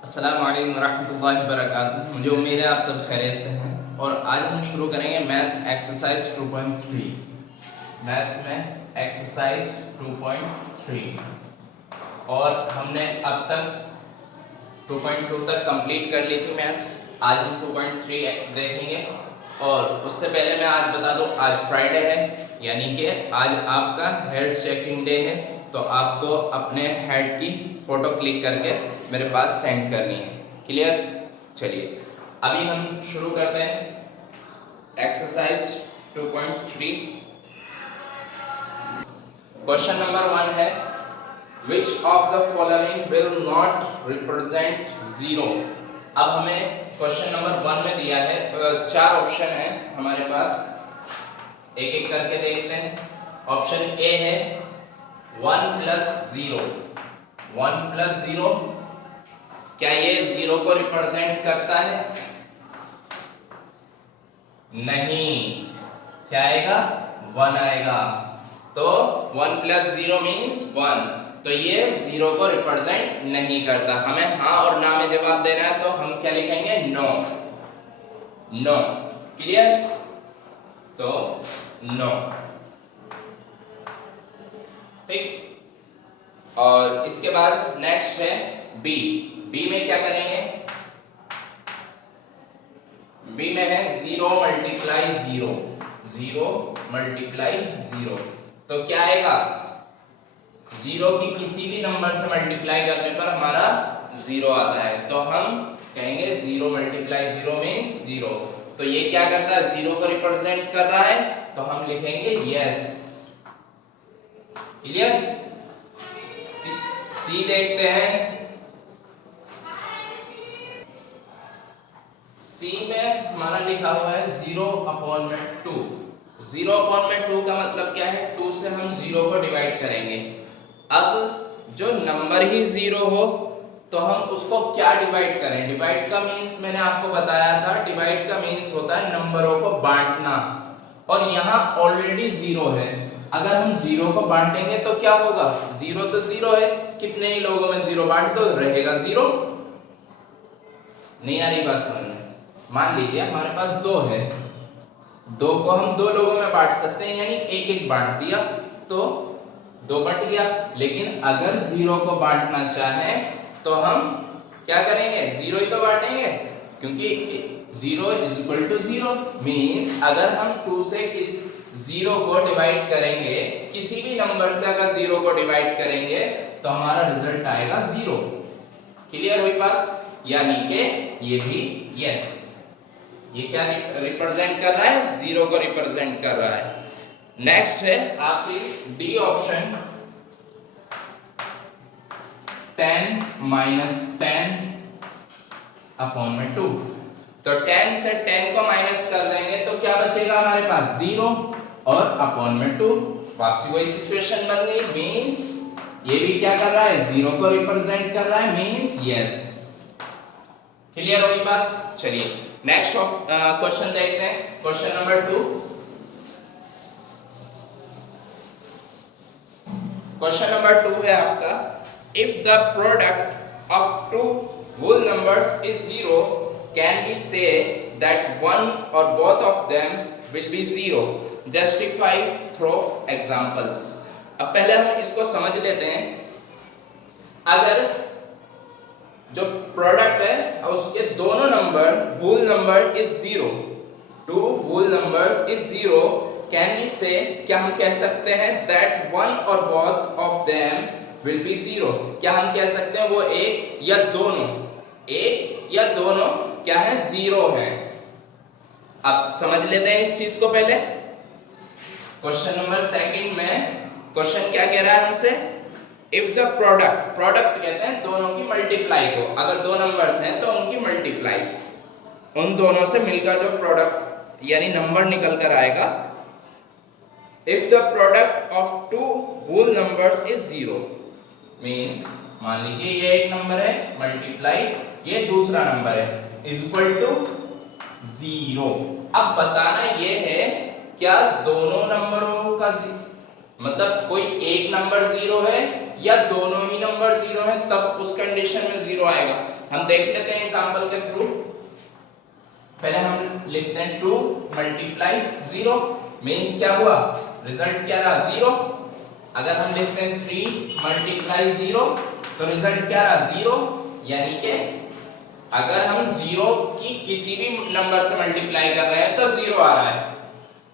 अस्सलाम वालेकुम रहमतुल्लाहि वबरकातुहू। मुझे उम्मीद है आप सब खैरियत से हैं और आज हम शुरू करेंगे मैथ्स एक्सरसाइज 2.3। मैथ्स में एक्सरसाइज 2.3 और हमने अब तक 2.2 तक कंप्लीट कर ली थी मैथ्स। आज हम 2.3 देखेंगे और उससे पहले मैं आज बता दूं, आज फ्राइडे है यानी कि आज आपका हेड चेकिंग डे है। तो आपको अपने हेड की फ़ोटो क्लिक करके मेरे पास सेंड करनी है। क्लियर? चलिए अभी हम शुरू करते हैं एक्सरसाइज 2.3। क्वेश्चन नंबर 1 है which of the following will not represent zero. अब हमें क्वेश्चन नंबर 1 में दिया है, 4 ऑप्शन है हमारे पास, एक एक करके देखते हैं। ऑप्शन ए है 1 + 0। 1 + 0 क्या ये 0 को रिप्रेजेंट करता है? नहीं। क्या आएगा? 1 आएगा। तो 1 + 0 मीन्स 1, तो ये 0 को रिप्रेजेंट नहीं करता। हमें हाँ और ना में जवाब देना है, तो हम क्या लिखेंगे? नो। नो। क्लियर? तो नो। ठीक। और इसके बाद नेक्स्ट है बी। बी में क्या करेंगे? बी में है 0 × 0। 0 × 0 तो क्या आएगा? 0 की किसी भी नंबर से मल्टीप्लाई करने पर हमारा 0 आता है, तो हम कहेंगे 0 × 0 मीन्स 0। तो ये क्या करता है? 0 को रिप्रेजेंट कर रहा है, तो हम लिखेंगे यस। क्लियर? सी देखते हैं। सी में हमारा लिखा हुआ है 0/2। 0/2 का मतलब क्या है? 2 से हम 0 को डिवाइड करेंगे। अब जो नंबर ही 0 हो तो हम उसको क्या डिवाइड करें? डिवाइड का मीन्स मैंने आपको बताया था, डिवाइड का मीन्स होता है नंबरों को बांटना, और यहाँ ऑलरेडी 0 है। अगर हम 0 को बांटेंगे तो क्या होगा? 0 तो 0 है, कितने ही लोगों में 0 बांट दो, रहेगा 0। नहीं आ रही बात समझ में? मान लीजिए हमारे पास 2 है, 2 को हम 2 लोगों में बांट सकते हैं, यानी एक एक बांट दिया तो 2 बट गया। लेकिन अगर 0 को बांटना चाहे तो हम क्या करेंगे? 0 ही तो बांटेंगे, क्योंकि 0 = 0 मीन्स अगर हम 2 से 0 को डिवाइड करेंगे, किसी भी नंबर से अगर 0 को डिवाइड करेंगे तो हमारा रिजल्ट आएगा 0। क्लियर हुई बात? यानी कि ये भी यस। ये क्या रिप्रेजेंट कर रहा है? 0 को रिप्रेजेंट कर रहा है। नेक्स्ट है आपकी डी ऑप्शन, 10 - 10/2। तो 10 से 10 को माइनस कर देंगे तो क्या बचेगा हमारे पास? 0 और /2। वापसी वही सिचुएशन बन गई, मींस ये भी क्या कर रहा है? 0 को रिप्रेजेंट कर रहा है, मींस यस। क्लियर हुई बात? चलिए नेक्स्ट क्वेश्चन देखते हैं। Question number 2। क्वेश्चन नंबर 2 है आपका, if the product of two whole numbers is 0 can we say that one और both of them will be 0, justify through examples. अब पहले हम इसको समझ लेते हैं। अगर जो प्रोडक्ट है उसके दोनों number whole number is 0, two whole numbers is 0, can we say, क्या हम कह सकते हैं दैट वन और both of them will be 0? क्या हम कह सकते हैं वो एक या दोनों क्या है? 0 है। अब समझ लेते हैं इस चीज को। पहले क्वेश्चन नंबर 2 में क्वेश्चन क्या कह रहा है हमसे? इफ द प्रोडक्ट कहते हैं दोनों की मल्टीप्लाई को। अगर दो नंबर्स हैं तो उनकी मल्टीप्लाई, उन दोनों से मिलकर जो प्रोडक्ट यानी नंबर निकल कर आएगा। If the product of two whole numbers is 0 means, मान लीजिए ये एक नंबर है मल्टीप्लाई ये दूसरा नंबर है, इज इक्वल टू 0। अब बताना ये है क्या दोनों नंबरों का मतलब कोई एक नंबर 0 है या दोनों ही नंबर 0 हैं तब उस कंडीशन में 0 आएगा। हम देख लेते हैं एग्जांपल के थ्रू। पहले हम लिखते हैं 2 मल्टीप्लाई 0 मींस क्या हुआ, रिजल्ट क्या रहा 0। अगर हम लिखते हैं 3 मल्टीप्लाई 0 तो रिजल्ट क्या रहा 0, यानी कि अगर हम 0 की किसी भी नंबर से मल्टीप्लाई कर रहे हैं तो 0 आ रहा है,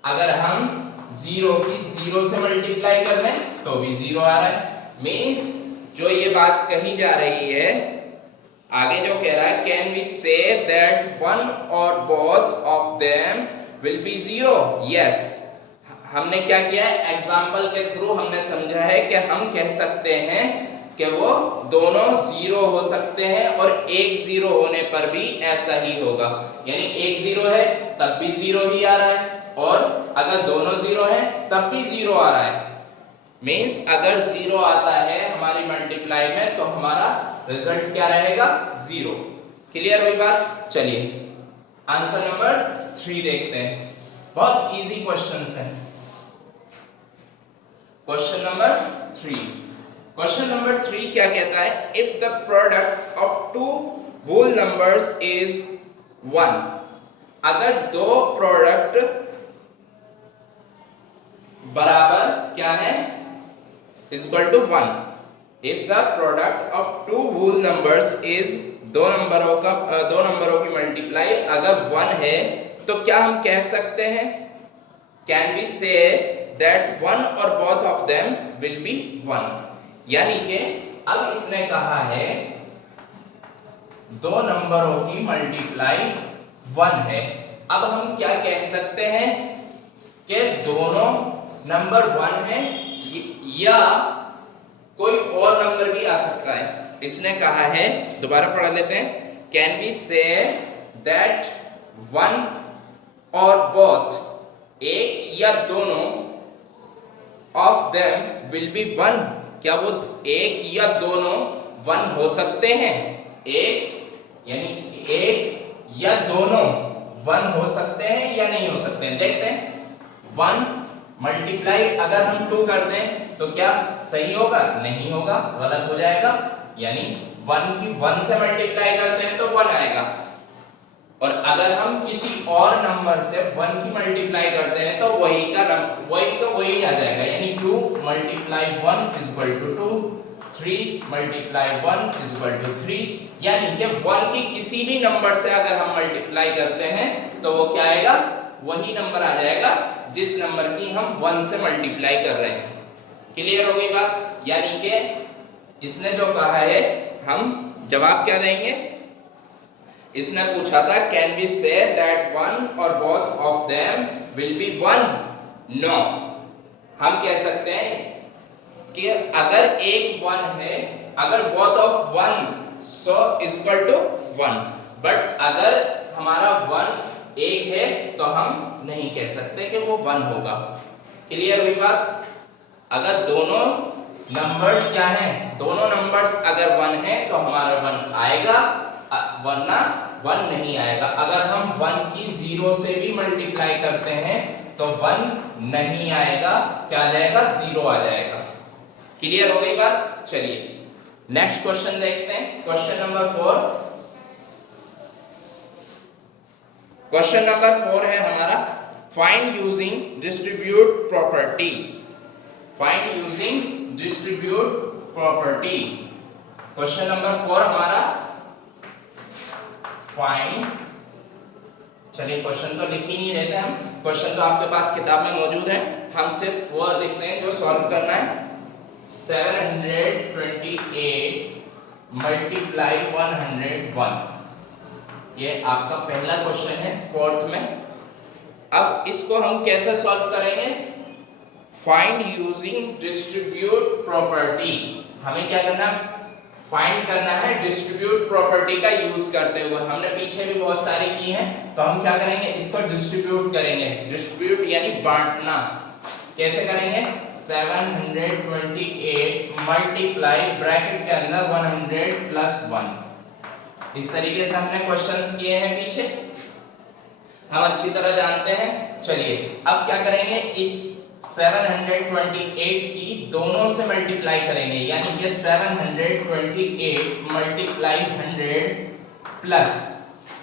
अगर हम 0 की 0 से मल्टीप्लाई कर रहे हैं तो भी 0 आ रहा है। मींस जो ये बात कही जा रही है, आगे जो कह रहा है, can we say that one और both of them will be 0। Yes, हमने क्या किया है, एग्जाम्पल के थ्रू हमने समझा है कि हम कह सकते हैं कि वो दोनों 0 हो सकते हैं और एक 0 होने पर भी ऐसा ही होगा, यानी एक 0 है तब भी 0 ही आ रहा है और अगर दोनों 0 हैं तब भी 0 आ रहा है। मींस अगर 0 आता है हमारी मल्टीप्लाई में तो हमारा रिजल्ट क्या रहेगा 0। क्लियर हुई बात। चलिए आंसर नंबर 3 देखते हैं, बहुत इजी क्वेश्चंस हैं। क्वेश्चन नंबर 3, क्वेश्चन नंबर 3 क्या कहता है, if the product of two whole numbers is 1, अगर दो प्रोडक्ट बराबर क्या है, is equal to 1। If the product of two whole numbers is, दो नंबरों की मल्टीप्लाई अगर 1 है तो क्या हम कह सकते हैं, can we say that one और both of them will be 1। यानी कि अब इसने कहा है दो नंबरों की मल्टीप्लाई 1 है, अब हम क्या कह सकते हैं कि दोनों नंबर 1 है या कोई और नंबर भी आ सकता है। इसने कहा है, दोबारा पढ़ लेते हैं, can we say that one और बोथ, एक या दोनों, ऑफ देम विल बी 1, क्या वो एक या दोनों 1 हो सकते हैं, एक यानी एक या दोनों 1 हो सकते हैं या नहीं हो सकते हैं। देखते हैं 1 मल्टीप्लाई अगर हम 2 कर दें तो क्या सही होगा, नहीं होगा, गलत हो जाएगा, यानी 1 की 1 से मल्टीप्लाई करते हैं तो 1 आएगा, और अगर हम किसी और नंबर से 1 की मल्टीप्लाई करते हैं तो वही आ जाएगा, यानी 2 multiply 1 is equal to 2, 3 multiply 1 is equal to 3, यानी कि 1 की किसी भी नंबर से अगर हम मल्टीप्लाई करते हैं तो वो क्या आएगा, वही नंबर आ जाएगा जिस नंबर की हम 1 से मल्टीप्लाई कर रहे हैं। क्लियर हो गई बात। यानी कि इसने जो कहा है हम जवाब क्या देंगे, इसने पूछा था can we say that one और both of them will be 1, no, हम कह सकते हैं कि अगर एक 1 है, अगर both of 1 so is equal to 1, but अगर हमारा 1 एक है तो हम नहीं कह सकते कि वो 1 होगा। क्लियर हुई बात। अगर दोनों नंबर्स क्या हैं, दोनों नंबर्स अगर 1 है तो हमारा 1 आएगा, वरना 1 नहीं आएगा। अगर हम 1 की 0 से भी मल्टीप्लाई करते हैं तो 1 नहीं आएगा, क्या आ जाएगा, 0 आ जाएगा। क्लियर हो गई बात। चलिए नेक्स्ट क्वेश्चन देखते हैं, क्वेश्चन नंबर 4। क्वेश्चन नंबर 4 है हमारा, find using distribute property, find using distribute property. Question number 4 हमारा फाइंड, चलिए क्वेश्चन तो लिख ही नहीं रहते हम, क्वेश्चन तो आपके पास किताब में मौजूद है, हम सिर्फ वो लिखते हैं जो सॉल्व करना है। 728 मल्टीप्लाई 101, ये आपका पहला क्वेश्चन है 4th में। अब इसको हम कैसे सॉल्व करेंगे, फाइंड यूजिंग डिस्ट्रीब्यूट प्रॉपर्टी। हमें क्या करना है, फाइंड करना है डिस्ट्रीब्यूट प्रॉपर्टी का यूज करते हुए। हमने पीछे भी बहुत सारी की हैं, तो हम क्या करेंगे, इसको डिस्ट्रीब्यूट करेंगे। डिस्ट्रीब्यूट यानी बांटना। कैसे करेंगे, 728 मल्टीप्लाई ब्रैकेट के अंदर 100 प्लस 1, इस तरीके से हमने क्वेश्चंस किए हैं पीछे, हम अच्छी तरह जानते हैं। चलिए अब क्या करेंगे, इस 728 की दोनों से मल्टीप्लाई करेंगे, यानी कि 728 मल्टीप्लाई 100 प्लस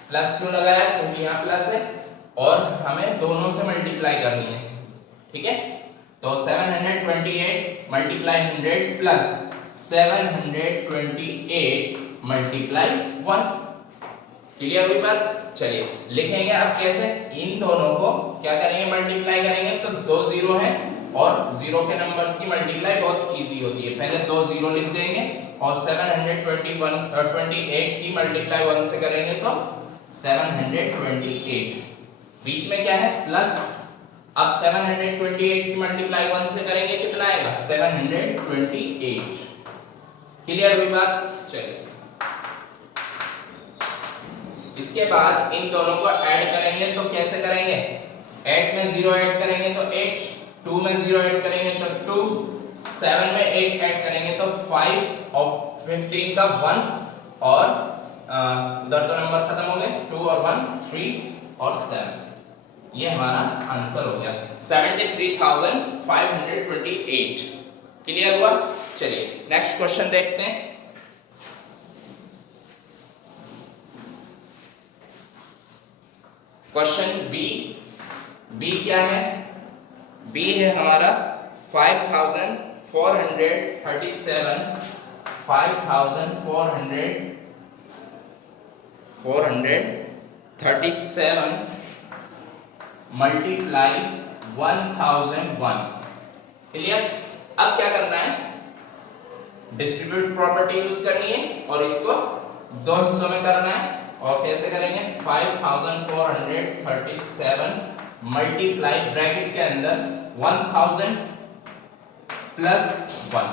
प्लस क्यों लगाया, क्योंकि यहाँ प्लस है और हमें दोनों से मल्टीप्लाई करनी है, ठीक है। तो 728 मल्टीप्लाई 100 प्लस 728 मल्टीप्लाई 1। क्लियर हुई बात। चलिए लिखेंगे अब कैसे, इन दोनों को क्या करेंगे, मल्टीप्लाई करेंगे। तो दो जीरो है और जीरो के नंबर्स की मल्टीप्लाई बहुत इजी होती है। पहले दो जीरो लिख देंगे और 728 की मल्टीप्लाई 1 से करेंगे तो 728, बीच में क्या है प्लस। अब 728 की मल्टीप्लाई 1 से करेंगे कितना आएगा 728। क्लियर हुई बात। चलिए इसके बाद इन दोनों को ऐड करेंगे तो कैसे करेंगे, 8 में 0 ऐड करेंगे तो 8, 2 में 0 ऐड करेंगे तो 2, 7 में 8 ऐड करेंगे तो 5 और 15 का 1 और उधर तो नंबर खत्म हो गए, 2 और 1 3 और 7। ये हमारा आंसर हो गया 73,528। क्लियर हुआ। चलिए नेक्स्ट क्वेश्चन देखते हैं। क्वेश्चन बी क्या है, बी है हमारा 5,437 मल्टीप्लाई 1001। क्लियर। अब क्या करना है, डिस्ट्रीब्यूट प्रॉपर्टी यूज करनी है और इसको दो हिस्सों में करना है। और कैसे करेंगे, 5,437 मल्टीप्लाई ब्रैकेट के अंदर 1000 प्लस 1,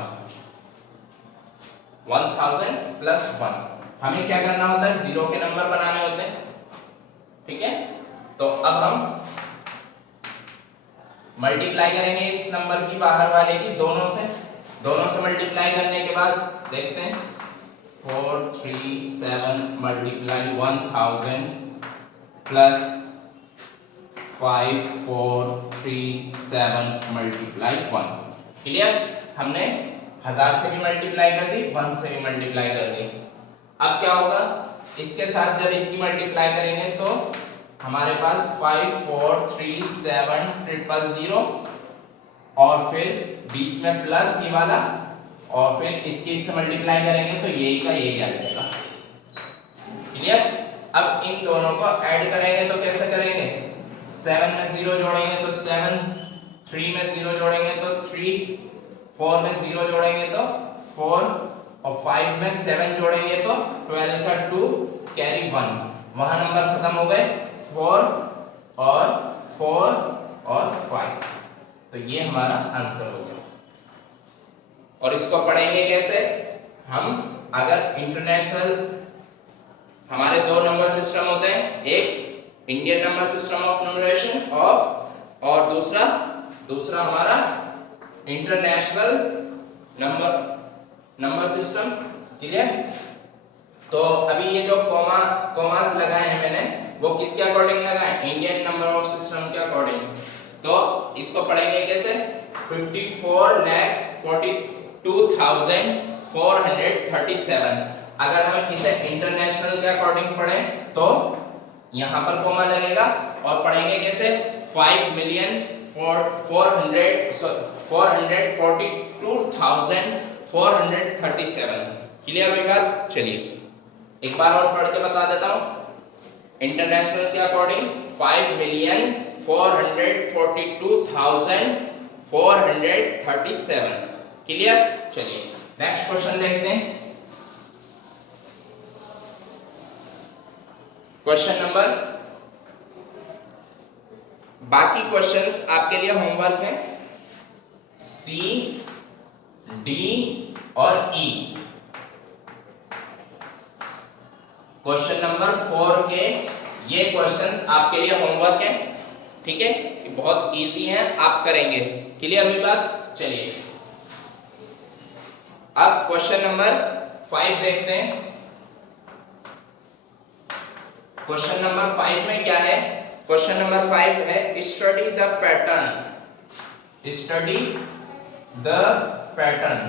1000 प्लस 1। हमें क्या करना होता है, जीरो के नंबर बनाने होते हैं, ठीक है। तो अब हम मल्टीप्लाई करेंगे इस नंबर की बाहर वाले की दोनों से मल्टीप्लाई करने के बाद देखते हैं 437 मल्टीप्लाई 1000 प्लस 5437 मल्टीप्लाई 1। क्लियर। हमने 1000 से भी मल्टीप्लाई कर दी, 1 से भी मल्टीप्लाई कर दी। अब क्या होगा, इसके साथ जब इसकी मल्टीप्लाई करेंगे तो हमारे पास 5437000 और फिर बीच में प्लस ये वाला और फिर इसके इससे मल्टीप्लाई करेंगे तो यही का यही आ जाएगा। क्लियर। अब इन दोनों को ऐड करेंगे तो कैसे करेंगे, 7 में 0 जोड़ेंगे तो 7, 3 में 0 जोड़ेंगे तो 3, 4 में 0 जोड़ेंगे तो 4 और 5 में 7 जोड़ेंगे तो 12 का 2 कैरी 1, वहां नंबर खत्म हो गए 4 और 5। तो ये हमारा आंसर हो गया। और इसको पढ़ेंगे कैसे, हम अगर इंटरनेशनल हमारे दो नंबर सिस्टम होते हैं, एक Indian number system of numeration of और दूसरा हमारा इंटरनेशनल नंबर सिस्टम। क्लियर। तो अभी ये जो कॉमास लगाए हैं मैंने वो किसके अकॉर्डिंग लगाए, इंडियन नंबर ऑफ सिस्टम के अकॉर्डिंग। तो इसको पढ़ेंगे कैसे, 54,42,437। अगर हम इसे इंटरनेशनल के अकॉर्डिंग पढ़ें तो यहां पर कॉमा लगेगा और पढ़ेंगे कैसे 442,437। क्लियर हुई बात। चलिए एक बार और पढ़ के बता देता हूं। इंटरनेशनल के अकॉर्डिंग 5,442,437। क्लियर। चलिए नेक्स्ट क्वेश्चन देखते हैं। क्वेश्चन नंबर, बाकी क्वेश्चंस आपके लिए होमवर्क है, सी, डी और ई। क्वेश्चन नंबर 4 के ये क्वेश्चंस आपके लिए होमवर्क है, ठीक है। बहुत इजी है, आप करेंगे। क्लियर हुई बात। चलिए अब क्वेश्चन नंबर 5 देखते हैं। क्वेश्चन नंबर 5 में क्या है, क्वेश्चन नंबर 5 है study the pattern study the pattern.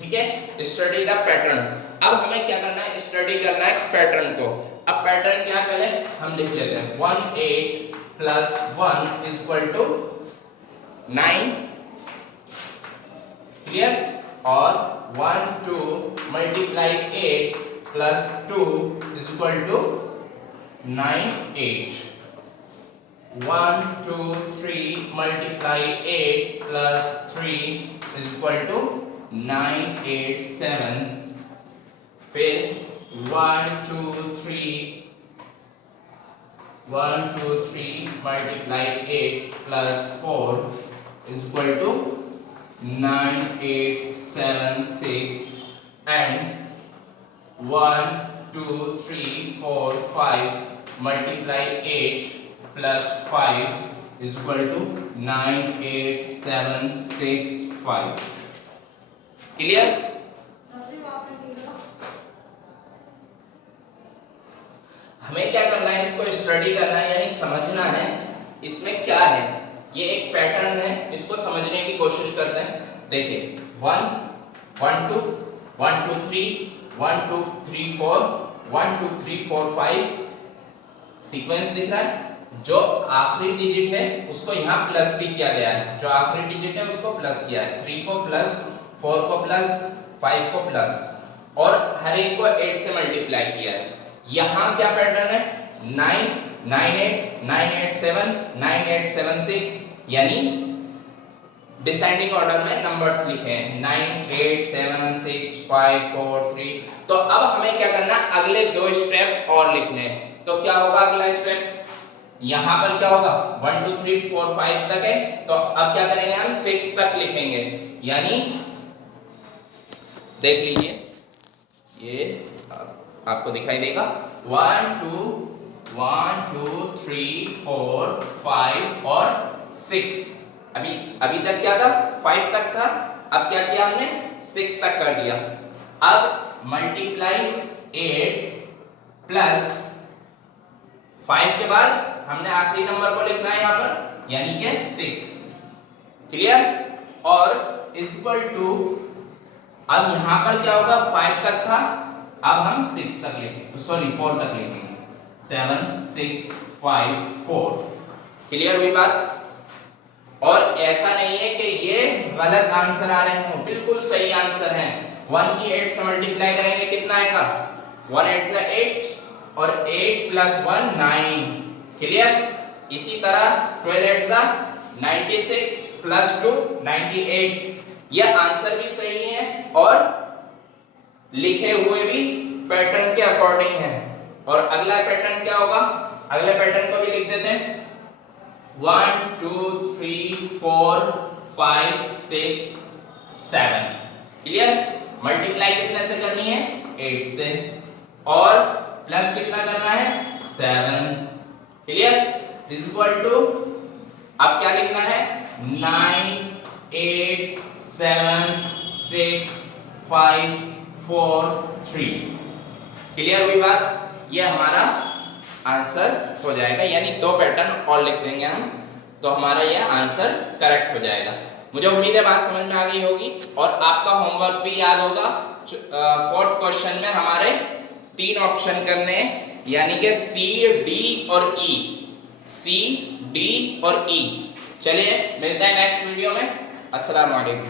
ठीक है, स्टडी द पैटर्न। अब हमें क्या करना है, स्टडी करना है पैटर्न को। अब पैटर्न क्या पहले हम लिख लेते हैं, 1 8 plus 1 is equal to 9, clear. और 1 2 multiply 8 plus 2 is equal to 9 8। 1 2 3 multiply 8 plus 3 is equal to 9 8 7। फिर 1 2 3 multiply 8 plus 4 is equal to 9 8 7 6। And 1 2 3 4 5 multiply 8 plus 5 is equal to 9 8 7 6 5। Clear. हमें क्या करना है, इसको स्टडी करना है, यानी समझना है इसमें क्या है। ये एक पैटर्न है, इसको समझने की कोशिश करते हैं। देखिए 1 1 2 1 2 3 1 2 3 4 1 2 3 4 5 सीक्वेंस दिख रहा है। जो आखिरी डिजिट है उसको यहाँ प्लस भी किया गया है, जो आखिरी डिजिट है उसको प्लस किया है। 3 को प्लस, 4 को प्लस, 5 को प्लस, और हर एक को 8 से मल्टीप्लाई किया है। यहाँ क्या पैटर्न है, 9 9 8 9 8 7 9 8 7 6, यानी डिसेंडिंग ऑर्डर में नंबर्स लिखे हैं 9 8 7 6 5 4 3। तो अब हमें क्या करना है, अगले दो स्टेप और लिखने हैं। तो क्या होगा अगला स्टेप, यहां पर क्या होगा 1 2 3 4 5 तक है, तो अब क्या करेंगे हम 6 तक लिखेंगे। यानी देख लीजिए, ये आपको दिखाई देगा 1 2 3 4 5 और 6। अभी तक क्या था, 5 तक था, अब क्या किया हमने 6 तक कर दिया। अब मल्टीप्लाई 8 प्लस 5 के बाद हमने आखिरी नंबर को लिखना है यहाँ पर, यानी कि 6, क्लियर। और इक्वल टू, अब यहाँ पर क्या होगा, 5 तक था, अब हम 6 तक लिखेंगे, सॉरी 4 तक लिखेंगे, 7 6 5 4, क्लियर हुई बात। और ऐसा नहीं है कि ये गलत आंसर आ रहे हो, बिल्कुल सही आंसर है। 1 की 8 से मल्टीप्लाई करेंगे कितना आएगा, 1 8 से 8 और 8 प्लस 1 9, क्लियर। इसी तरह 12 8 से 96 प्लस 2 98, ये आंसर भी सही है और लिखे हुए भी पैटर्न के अकॉर्डिंग है। और अगला पैटर्न क्या होगा, अगले पैटर्न को भी लिख देते हैं, 1 2 3 4 5 6 7, क्लियर। मल्टीप्लाई कितने से करनी है, 8 से, और प्लस कितना करना है, 7, क्लियर। इक्वल टू, अब क्या लिखना है, 9 8 7 6 5 4 3, क्लियर हुई बात। ये हमारा आंसर हो जाएगा, यानी दो पैटर्न और लिख देंगे हम, तो हमारा यह आंसर करेक्ट हो जाएगा। मुझे उम्मीद है बात समझ में आ गई होगी, और आपका होमवर्क भी याद होगा। 4th क्वेश्चन में हमारे 3 ऑप्शन करने हैं, यानी कि सी डी और ई, सी डी और ई। चलिए मिलते हैं नेक्स्ट वीडियो में। अस्सलाम वालेकुम।